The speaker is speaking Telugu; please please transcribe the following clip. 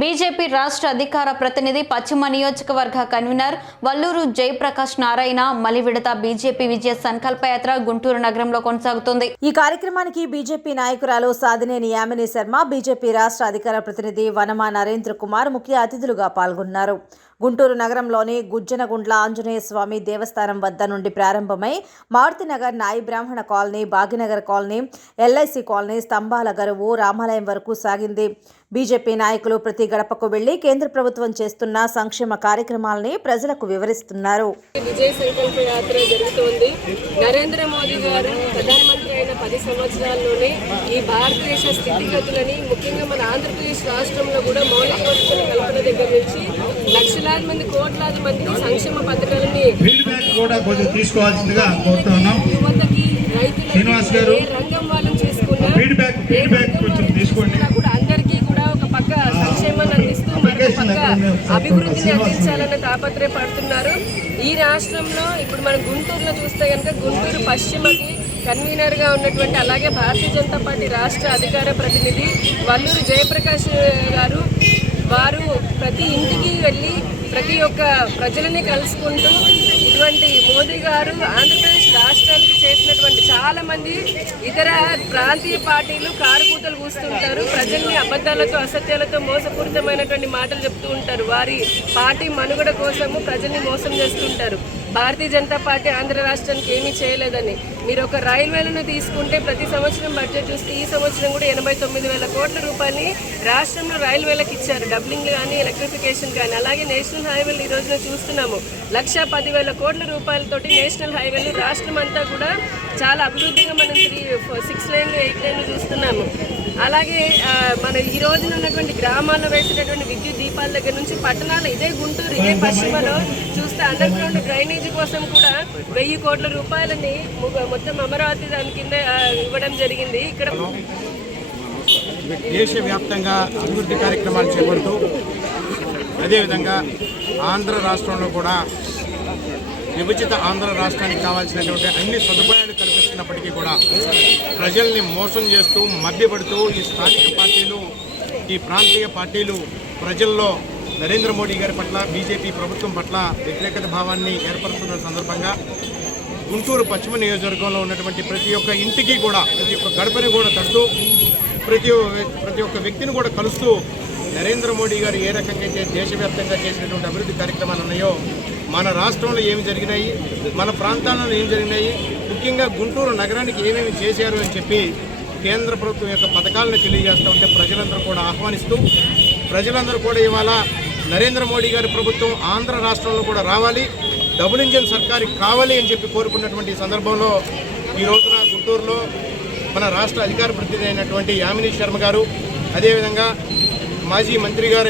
బీజేపీ రాష్ట్ర అధికార ప్రతినిధి పశ్చిమ నియోజకవర్గ కన్వీనర్ వల్లూరు జయప్రకాష్ నారాయణ మలివిడత బీజేపీ విజయ సంకల్పయాత్ర గుంటూరు నగరంలో కొనసాగుతుంది. ఈ కార్యక్రమానికి బీజేపీ నాయకురాలు సాధినేని యామిని శర్మ బీజేపీ రాష్ట్ర అధికార ప్రతినిధి వనమా నరేంద్ర కుమార్ ముఖ్య అతిథులుగా పాల్గొన్నారు. గుంటూరు నగరంలోని గుజ్జనగుండ్ల ఆంజనేయ స్వామి దేవస్థానం వద్ద నుండి ప్రారంభమై Marutinagar Nayi Brahmana colony Bhagyanagar colony LIC colony Stambhala Garuvu రామాలయం వరకు సాగింది. బీజేపీ నాయకులు ప్రతి గడపకు వెళ్ళి కేంద్ర ప్రభుత్వం చేస్తున్న సంక్షేమ కార్యక్రమాలని ప్రజలకు వివరిస్తున్నారు. విజయ సంకల్ప యాత్ర జరుగుతోంది. నరేంద్ర మోదీ గారు ప్రధానమంత్రి పది సంవత్సరాల్లోనే ఈ భారతదేశ స్థితిగతులని ముఖ్యంగా మన ఆంధ్రప్రదేశ్ రాష్ట్రంలో కూడా మౌలిక వసతుల కల్పన దగ్గర నుంచి లక్షలాది మంది కోట్లాది మందికి సంక్షేమ పథకాలని తీసుకోవాల్సిందిగా కోరుతున్నాం యువతకి రైతులకి ఏ రంగం వాళ్ళని తీసుకోండి చేసుకున్నా కూడా అందరికీ కూడా ఒక పక్క సంక్షేమాన్ని అందిస్తూ మరొక పక్క అభివృద్ధిని అందించాలన్న తాపత్రయపడుతున్నారు. ఈ రాష్ట్రంలో ఇప్పుడు మనం గుంటూరులో చూస్తే కనుక గుంటూరు పశ్చిమకి కన్వీనర్గా ఉన్నటువంటి అలాగే భారతీయ జనతా పార్టీ రాష్ట్ర అధికార ప్రతినిధి వల్లూరు జయప్రకాష్ గారు వారు ప్రతి ఇంటికి వెళ్ళి ప్రతి ఒక్క ప్రజలని కలుసుకుంటూ ఇటువంటి మోదీ గారు ఆంధ్రప్రదేశ్ రాష్ట్రానికి చేసినటువంటి చాలా మంది ఇతర ప్రాంతీయ పార్టీలు కారుకూతలు కూస్తుంటారు. ప్రజల్ని అబద్ధాలతో అసత్యాలతో మోసపూరితమైనటువంటి మాటలు చెప్తూ ఉంటారు. వారి పార్టీ మనుగడ కోసము ప్రజల్ని మోసం చేస్తుంటారు. భారతీయ జనతా పార్టీ ఆంధ్ర రాష్ట్రానికి ఏమీ చేయలేదని. మీరు ఒక రైల్వేలను తీసుకుంటే ప్రతి సంవత్సరం బడ్జెట్ చూస్తే ఈ సంవత్సరం కూడా ఎనభై తొమ్మిది వేల కోట్ల రూపాయలని రాష్ట్రంలో రైల్వేలకు ఇచ్చారు. డబ్లింగ్ కానీ ఎలక్ట్రిఫికేషన్ కానీ అలాగే నేషనల్ హైవేలు ఈ రోజున చూస్తున్నాము. లక్ష పదివేల కోట్ల రూపాయలతోటి నేషనల్ హైవేలు రాష్ట్రం అంతా కూడా చాలా అభివృద్ధిగా మనం త్రీ సిక్స్ లైన్లు ఎయిట్ లైన్లు చూస్తున్నాము. అలాగే మన ఈ రోజున ఉన్నటువంటి గ్రామాల్లో వేసేటటువంటి విద్యుత్ దీపాల దగ్గర నుంచి పట్టణాలు ఇదే గుంటూరు ఇదే పశ్చిమలో చూస్తే అండర్ గ్రౌండ్ డ్రైనేజీ కోసం కూడా వెయ్యి కోట్ల రూపాయలని మొత్తం అమరావతి దాని కింద ఇవ్వడం జరిగింది. ఇక్కడ దేశవ్యాప్తంగా అభివృద్ధి కార్యక్రమాలు చేపడుతూ అదేవిధంగా ఆంధ్ర రాష్ట్రంలో కూడా విభజిత ఆంధ్ర రాష్ట్రానికి కావాల్సినటువంటి అన్ని సదుపాయాలు కల్పిస్తున్నప్పటికీ కూడా ప్రజల్ని మోసం చేస్తూ మభ్యపడుతూ ఈ స్థానిక పార్టీలు ఈ ప్రాంతీయ పార్టీలు ప్రజల్లో నరేంద్ర మోడీ గారి పట్ల బీజేపీ ప్రభుత్వం పట్ల వ్యతిరేకత భావాన్ని ఏర్పరుస్తున్న సందర్భంగా గుంటూరు పశ్చిమ నియోజకవర్గంలో ఉన్నటువంటి ప్రతి ఒక్క ఇంటికి కూడా ప్రతి ఒక్క గడపని కూడా తడుతూ ప్రతి ప్రతి ఒక్క వ్యక్తిని కూడా కలుస్తూ నరేంద్ర మోడీ గారు ఏ రకంగా అయితే దేశవ్యాప్తంగా చేసినటువంటి అభివృద్ధి కార్యక్రమాలు ఉన్నాయో మన రాష్ట్రంలో ఏమి జరిగినాయి మన ప్రాంతాలలో ఏమి జరిగినాయి ముఖ్యంగా గుంటూరు నగరానికి ఏమేమి చేశారు అని చెప్పి కేంద్ర ప్రభుత్వం యొక్క పథకాలను తెలియజేస్తూ ఉంటే ప్రజలందరూ కూడా ఆహ్వానిస్తూ ప్రజలందరూ కూడా ఇవాళ నరేంద్ర మోడీ గారి ప్రభుత్వం ఆంధ్ర రాష్ట్రంలో కూడా రావాలి డబుల్ ఇంజిన్ సర్కారు కావాలి అని చెప్పి కోరుకున్నటువంటి సందర్భంలో ఈ రోజున గుంటూరులో మన రాష్ట్ర అధికార ప్రతినిధి అయినటువంటి యామిని శర్మ గారు అదేవిధంగా మాజీ మంత్రి గారు